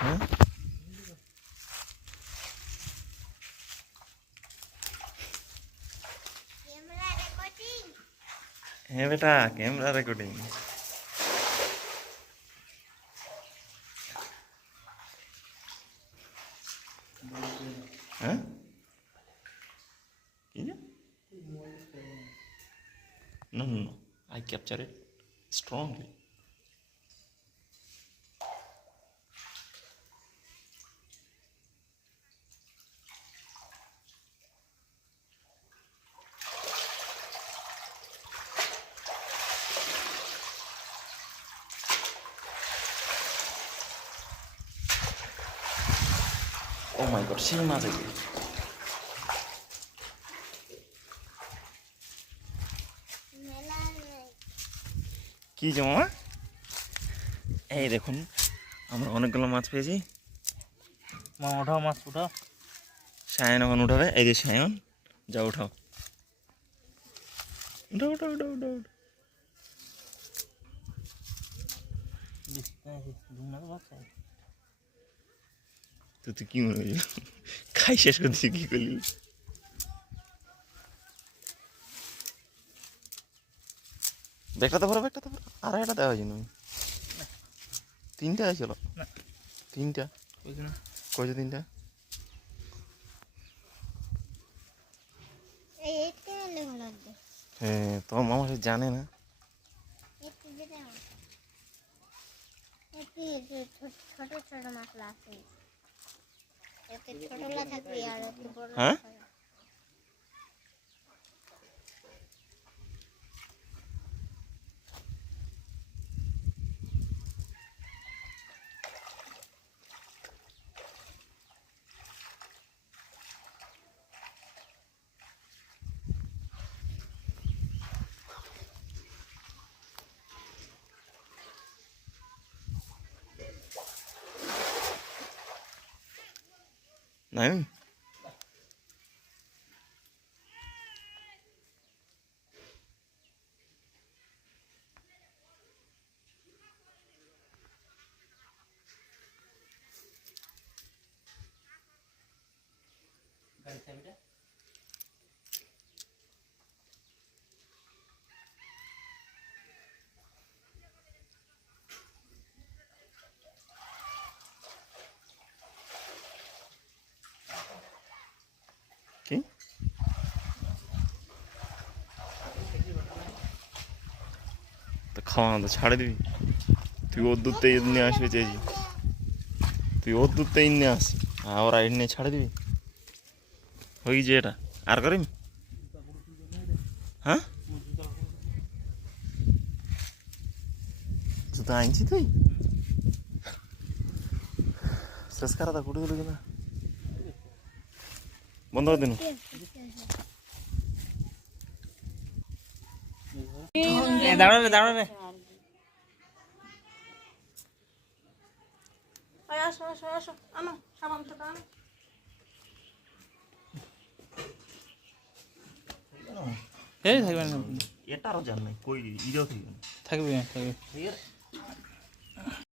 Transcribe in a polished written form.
হ্যাঁ হ্যাঁ বেটা ক্যামেরা রেকর্ডিং। হ্যাঁ কি না no no no I capture it strongly. Oh my god, সেই মাছ আছে। কি জমা এই দেখুন আমরা অনেকগুলো মাছ পেয়েছি। মা উঠাও মাছ উঠাও। সায়ন এখন উঠাবে, এই যে সায়ন যা উঠাও উঠাও উঠাও উঠাও উঠাও। তুই কি মনে করছিস খাই শেষ করছিস কি করলি? ব্যাগটা তো ভরো, ব্যাগটা তো ভরো। আর একটা দেওয়া হয়েছে না, তিনটা হয়েছিল। তিনটা কইছে তিনটা। হ্যাঁ তোমার মামা সে জানে না। হ্যাঁ নাই কি তো খাওয়া তো ছাড়ে দিবি। তুই ওর দুধ তেই নিয়ে আসবে চেয়েছি, তুই ওর দুধ তেই নিয়ে আস আর ওরা এনে ছাড়ে দিবি। হয়ে গেছে এটা আর করিম। হ্যাঁ জুতো আনছি তুই শেষ করা তা কুটে দিল কিনা বন্ধ করে দিন। দাঁড়াবে দাঁড়াবে। আসো আসো আসো আনো সাবান তো আনো। এই থাকবে না, এটা আরো জান নাই কই ইরেও থাকবে থাকবে থাকবে।